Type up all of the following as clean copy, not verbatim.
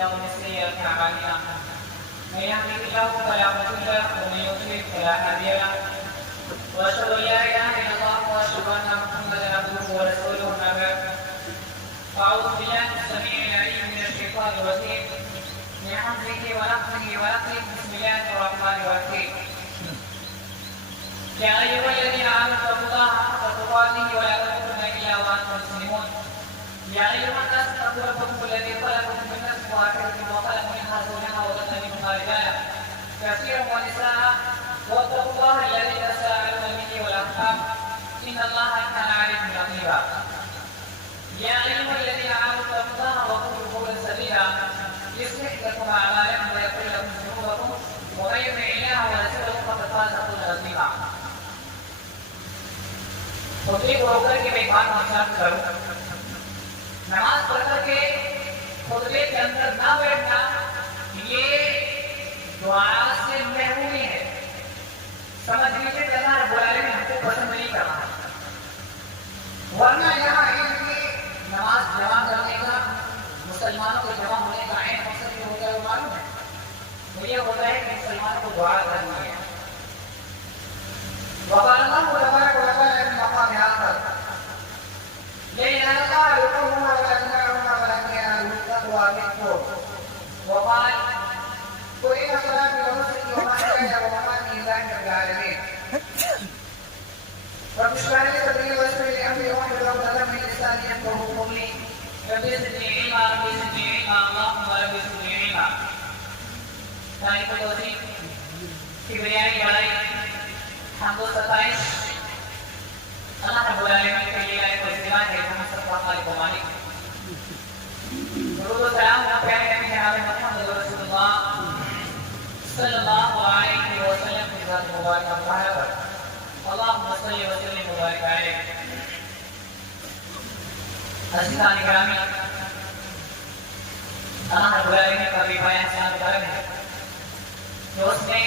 أنفسنا ومن سيئات أعمالنا من يهده الله فلا مضل له ومن يضلل فلا هادي له وأشهد أن لا إله إلا الله وأشهد أن محمدا عبده ورسوله أما بعد أعوذ بالله السميع العليم من الشيطان الرجيم من حمده ونفخه ونفخه بسم الله الرحمن الرحيم يا أيها الذين آمنوا اتقوا الله حق تقاته ولا تموتن إلا وأنتم مسلمون يا أيها الناس اتقوا ربكم الذي خلقكم من نفس واحدة وخلق منها زوجها وبث منهما رجالا كثيرا ونساء واتقوا الله الذي تساءلون به والأرحام إن الله كان عليكم رقيبا يا أيها الذين آمنوا اتقوا الله وقولوا قولا سديدا يصلح لكم أعمالكم ويغفر لكم ذنوبكم ومن يطع الله ورسوله فقد فاز فوزا عظيما خطبے کو روک کر کے میں ایک بات نصیحت کروں نماز پڑھ کر کے خطبے کے اندر نہ بیٹھنا یہ دعا سے محرومی ہے سمجھ لیجیے کہ اللہ رب العالمین ہم کو پسند نہیں کر رہا ورنہ یہاں ہے کہ نماز جمع کرنے کا مسلمانوں کو جمع ہونے کا عین مقصد یہ ہوتا ہے وہ معلوم ہے وہ یہ ہوتا ہے کہ مسلمانوں کو دعا کرنی ہے وقال الله تبارك وتعالى في مقام آخر لا إله إلا الله يقولون ولا يسمعون ولكن ينالون التقوى منكم وقال قل إن صلاتي ونسكي ومحياي ومماتي لله رب العالمين رب اشرح لي صدري ويسر لي أمري واحلل عقدة من لساني يفقهوا قولي رب زدني علما رب زدني علما اللهم رب زدني علما تعرف التوحيد كبرياء بڑائی حمد و ستائش اللہ رب العالمین کے لیے ایک وسیلہ ہے ہم سب کا خالق و مالک درود و سلام ہم پیارے نبی جناب محمد رسول اللہ صلی اللہ علیہ وسلم کی ذات مبارکہ پر اللہم صلی وسلم مبارک علیہ عزیزان اکرامی اللہ رب العالمین کا بھی بیان سلام کرم ہے کہ اس نے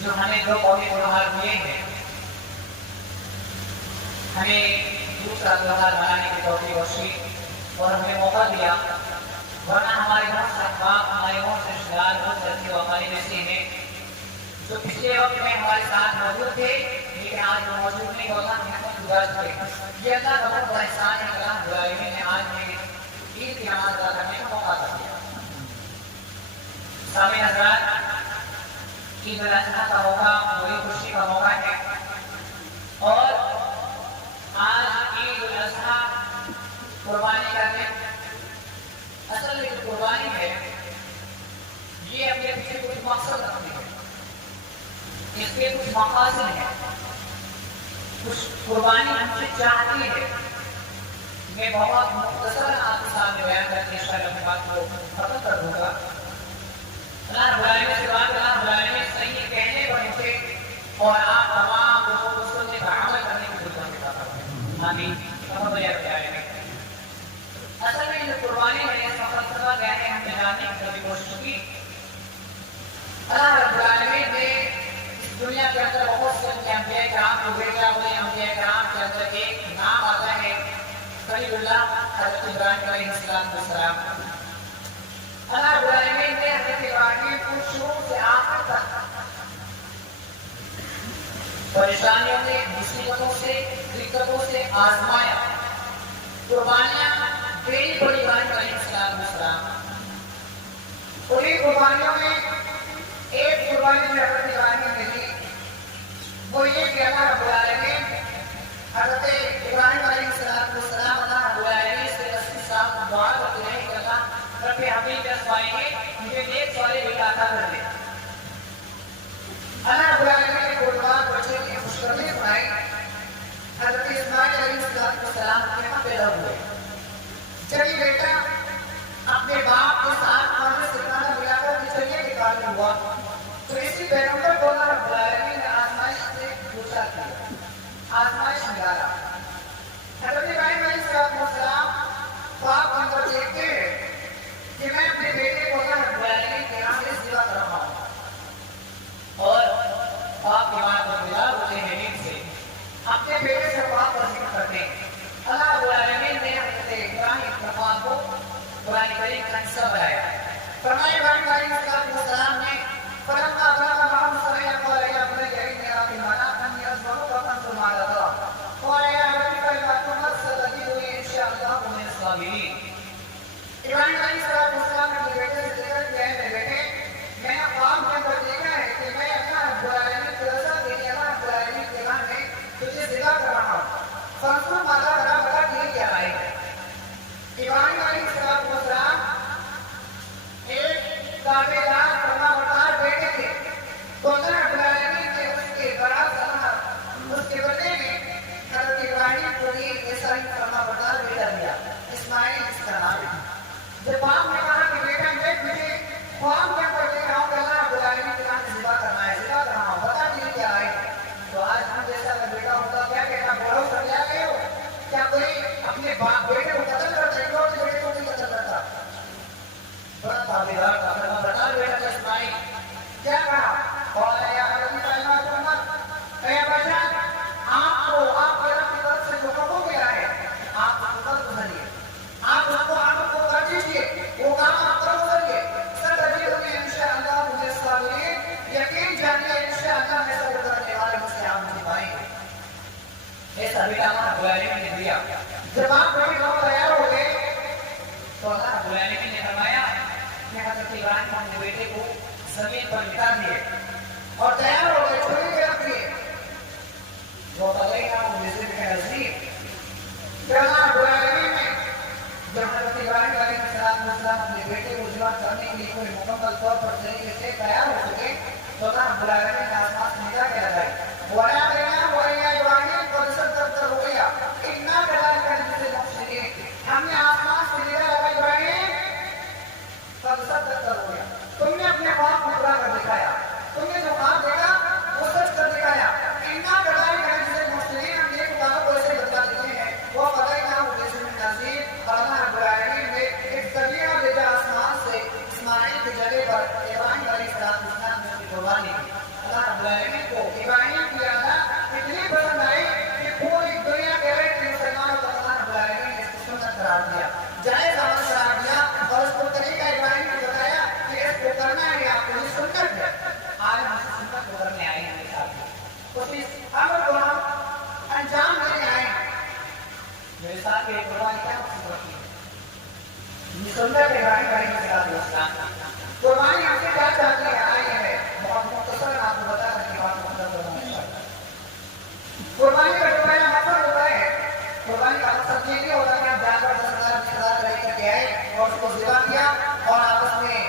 جو ہمیں دو قومی تہوار ہوئے ہیں ہمیں دوسرا تہوار منانے کی توفیق بخشی اور ہمیں موقع دیا ورنہ ہمارے بہت سے احباب ہمارے بہت سے رشتہ دار بہت سے ساتھی و ہمارے جیسے ہیں جو پچھلے وقت میں ہمارے ساتھ موجود تھے لیکن آج وہ موجود نہیں ہوتا ہم نے گزار تھے یہ اللہ کا بہت بڑا احسان ہے اللہ رب العالمین نے آج ہمیں عید کی نماز ادا کرنے کا موقع دیا سامعین حضرات عید الاضحیٰ کا موقع بڑی خوشی کا موقع ہے اور آج عید الاضحیٰ قربانی کا دن اصل میں جو قربانی ہے یہ اپنے پیچھے کچھ مقصد رکھتی ہے اس کے کچھ مقاصد ہیں کچھ قربانی ہم سے چاہتی ہے میں بہت مختصر آپ کے سامنے بیان کر کے انشاءاللہ اپنی بات کو ختم کر دوں گا اللہ رب العالمین سے بات اللہ رب العالمین صحیح کہنے پر مجھے اور آپ تمام لوگوں کو سننے کا عمل کرنے کی ضرورت پیدا کرتے ہیں آمین رب العالمین اصل میں جو قربانی ہے اس کا فلسفہ کیا ہے ہم نے جاننے کی کبھی کوشش کی اللہ رب العالمین نے اس دنیا کے اندر بہت سے انبیاء کرام کو بھیجا ہوئے انبیاء کرام کے اندر ایک نام آتا ہے خلیل اللہ حضرت ابراہیم علیہ السلام اللہ رب العالمین نے حضرت ابراہیم کو شروع سے آخر تک پریشانیوں سے مصیبتوں سے دقتوں سے آزمایا قربانیاں بڑی بڑی ابراہیم علیہ السلام انہیں قربانیوں میں ایک قربانی جو حضرت ابراہیم نے دی وہ یہ کہ اللہ رب العالمین حضرت ابراہیم علیہ السلام اللہ رب العالمین سے 80 سال دعا کرتے رہے کہ اللہ رب حبیب اسمائیں گے مجھے نیک والے بیٹا عطا کر دے اللہ رب العالمین نے قربان بچے کی خوشخبری سنائی حضرت اسماعیل علیہ السلام کے یہاں پیدا ہوئے چلیے بیٹا اپنے باپ کے ساتھ ہمیں سکھانا ملا کر کہ چلیے کے قابل ہوا تو اسی پیغمبر کو اللہ رب العالمین نے آزمائش سے پوچھا کیا آزمائش نکالا حضرت ابراہیم علیہ السلام خواب اندر دیکھتے ہیں کہ میں اپنے بیٹے کو اللہ رب العالمین کے نام سے سوا کر رہا ہوں اور آپ کے بعد بیدار ہوتے ہیں نیند سے اپنے بیٹے سے خواب پر ذکر کرتے ہیں اللہ رب العالمین نے حضرت ابراہیم کو قرآن کریم کا حصہ بنایا ایسا بیٹا اللہ رب العالمین نے دیا. جب آپ کبھی دونوں تیار ہو گئے تو اللہ رب العالمین نے فرمایا کہ حضرت ابراہیم کو اپنے بیٹے کو زمین پر بٹھا دیے اور تیار ہو گئے, چھوڑی کے رکھ دیے. وہ تغیرہ مجھے کے نزدیک کہ اللہ رب العالمین نے جب حضرت ابراہیم علیہ السلام اپنے بیٹے کو ذبح کرنے کے لیے کوئی مکمل طور پر طریقے سے تیار ہو چکے تو اللہ رب العالمین نے آسمان سے ندا کیا جائے وَلَا بِنَا وَإِنَّا إِبْرَاهِيمَ قَدْ صَدَّقْتَ الرُّؤْيَا إِنَّا كَذَلِكَ نَجْزِي الْمُحْسِنِينَ. ہم نے آسمان سے ندا لگا ابراہیم قَدْ صَدَّقْتَ الرُّؤْيَا, تم نے اپنے خواب کو پورا کر دکھایا, تم نے جو خواب دیکھا وہ سچ کر دکھایا. إِنَّا كَذَلِكَ نَجْزِي الْمُحْسِنِينَ, ہم یہ کتابوں کو ایسے بدلا دیتے ہیں. وہ فَدَيْنَاهُ بِذِبْحٍ عَظِيمٍ, اور اللہ رب العالمین نے ایک ذبیحہ بھیجا آسمان سے اسماعیل کی جگہ پر ابراہیم علیہ السلام نے اس کی قربانی کی. اللہ رب العالمین کو ابراہیم کی یاد اتنی پسند آئی کہ پوری دنیا کے مسلمانوں کو اللہ رب العالمین نے اس کو سنت قرار دیا, جائز عمل قرار دیا اور اس کو طریقہ ابراہیم کو بتایا کہ اس کو کرنا ہے, آپ کو یہ سنت ہے. آج ہم اس سنت کو کرنے آئے ہیں ساتھ اس عمل کو ہم انجام دینے آئے ہیں. میرے ساتھ یہ قربانی کیا مقصد ہوتی ہے؟ یہ سنت ابراہیم علیہ السلام قربانی ہم سے کیا چاہتی ہے آئی ہے بہت مختصر آپ کو بتا رہے بات مختصر. قربانی کا جو پہلا مقصد ہوتا ہے, قربانی کا مقصد یہ نہیں ہوتا کہ آپ جانور 10,000 لے کر کے آئے اور اس کو ذبح کیا اور آپس میں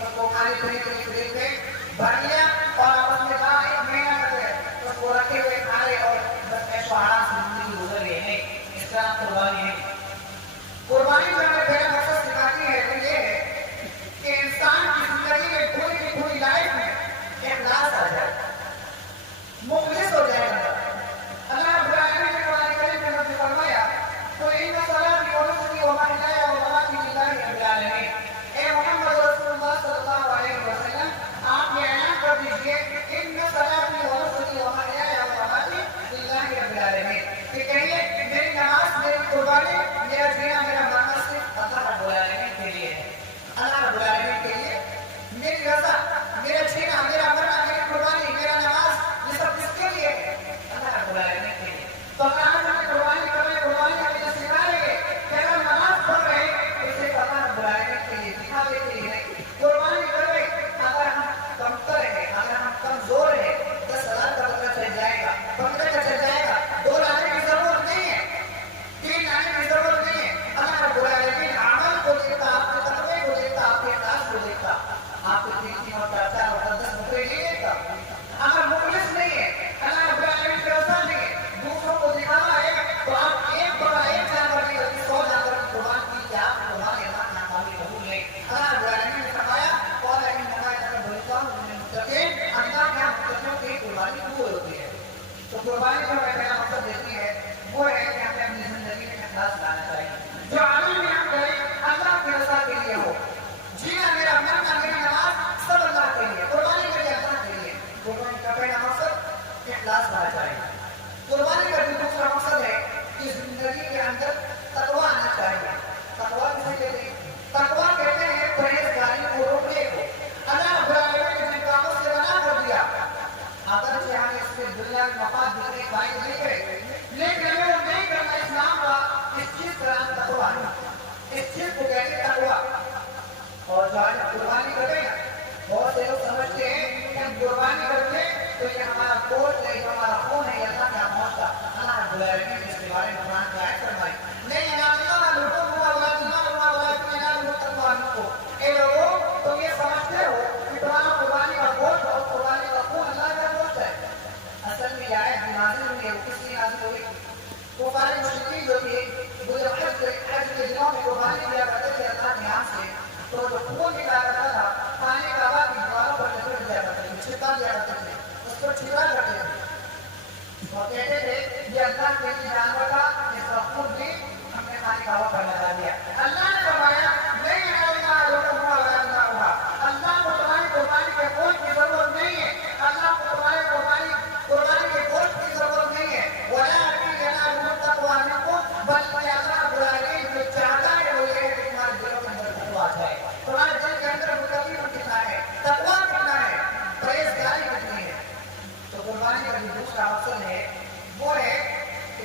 اس کو کھانے پینے کے لیے فریج میں بھر لیا اور آپس میں کہا ایک مہینہ تک اس کو رکھے ہوئے کھا لے اور بس ایسو آرام سے زندگی گزر گئی. نہیں, اس طرح قربانی نہیں. قربانی کا ہمیں پہلا مقصد سکھاتی ہے وہ یہ ہے کہ انسان کی زندگی میں پوری کی پوری لائف میں اخلاص آ جائے, مخلص ہو جائے گا. اللہ رب العالمین نے قرآن کریم میں مجھے فرمایا تو ان صلاتی و نسکی و محیای و مماتی للہ رب العالمین. اے محمد رسول اللہ صلی اللہ علیہ وسلم, آپ یہ اعلان کر دیجئے ان صلاتی و نسکی و محیای و مماتی للہ رب العالمین, کہ کہیے میری نماز, میری قربانی, میرا جینا, میرا مرنا صرف اللہ رب العالمین کے لیے ہے. اللہ رب العالمین کے لیے میری رضا, میرا جینا, میرا مرنا, میری قربانی, میرا نماز, یہ سب کس کے لیے ہے؟ اللہ رب العالمین کے لیے. تو اگر آج ہمیں قربانی کر رہے, قربانی ہمیں جو سکھا رہے ہیں کہ اگر نماز پڑھ رہے ہیں اسے اللہ رب العالمین کے لیے, دکھاوے کے لیے نہیں. قربانی کر رہے اگر ہم کمتر ہیں, اگر ہم کمزور ہیں, 10,000 کا بدلہ چل جائے گا, 15 کا چل جائے گا, 2 لانے کی ضرورت نہیں ہے, 3 لانے کی ضرورت نہیں ہے. اللہ رب العالمین عمل کو دیکھتا, آپ کے تقوی کو دیکھتا, آپ کے اخلاص کو دیکھتا, آپ کے 3 اور 4 اور 10 بکرے نہیں دیکھتا. اگر مخلص نہیں ہے, اللہ رب العالمین کی رضا نہیں ہے, دوسروں کو دکھانا ہے تو آپ ایک بڑا ایک جانور نہیں بلکہ 100 جانور کی قربان کی کہ آپ قربانی اللہ کا ناقابل قبول نہیں. اللہ رب العالمین نے فرمایا قال ان نمائے بولتا ہوں میں متقین, اللہ کے متقیوں کی قربانی قبول ہوتی ہے. تو قربانی جو ہمیں پہلا مقصد دیتی ہے وہ ہے کہ ہمیں اپنی زندگی میں اخلاص لانا چاہیے. جو عمل میں ہم کریں اللہ کی رضا کے لیے ہو, جینا, میرا مرنا, میری نماز سب اللہ کے لیے, قربانی کے لیے اللہ کے لیے. قربانی کا پہلا مقصد اخلاص لانا چاہیے. قربانی کا دوسرا مقصد ہے کہ زندگی کے اندر تقویٰ آنا چاہیے. تقویٰ کسے کہتے ہیں؟ تقویٰ کہتے ہیں پرہیزگاری کو روکنے کو. اللہ رب العالمین نے جن کاموں سے منع کر دیا, اگرچہ ہمیں اس سے دنیا کے مفاد دکھنے فائدے نہیں کرے, لیکن ہمیں وہ نہیں کرنا. اسلام کا اس چیز کا نام تقویٰ ہے, اس چیز کو کہتے ہیں تقویٰ. اور جو آج قربانی کرتے ہیں بہت سے لوگ سمجھتے ہیں کہ ہم قربانی کرتے ہیں تو یہ ہمارا گوشت ہے, جو ہمارا خون ہے, یہ اللہ کا معاشرہ. اللہ رب العالمین نے اس کے بارے میں قرآن کی آیت فرمائی نہیں اللہ لوگوں کو اللہ کو. اے لوگوں, تم یہ سمجھتے ہو کہ تمہارا قربانی کا گوشت اور قربانی کا خون اللہ کا گوشت ہے. اصل میں یہ آیت نازل ہوئی ہے, وہ کس لیے نازل ہوئی؟ وہ سارے مشرکین جو تھے وہ جب حج کے دنوں میں قربانی دیا کرتے تھے اللہ کے یہاں سے, تو جو خون نکلا کرتا تھا خانے کعبہ کی دیواروں پر لپٹ دیا کرتے تھے, چھپا دیا کرتے تھے, اس پر چھپا کرتے تھے اور کہتے تھے یہ اللہ کے لیے جانور کا, اس کا خون بھی ہم نے خانے کعبہ پر لگا دیا. اللہ نے فرمایا نہیں اللہ کو تمہاری قربانی کے گوشت کی ضرورت نہیں ہے, اللہ کو تمہاری قربانی کے گوشت کی ضرورت نہیں ہے. بلکہ اللہ رب العالمین جو چاہتا ہے وہ یہ ہے کہ تمہارے دلوں کے اندر تقویٰ آ جائے, تمہارے دل کے اندر متقی کتنا ہے, تقویٰ کتنا ہے, پرہیزگاری کتنی ہے. تو قربانی کا جو دوسرا مقصد ہے وہ ہے کہ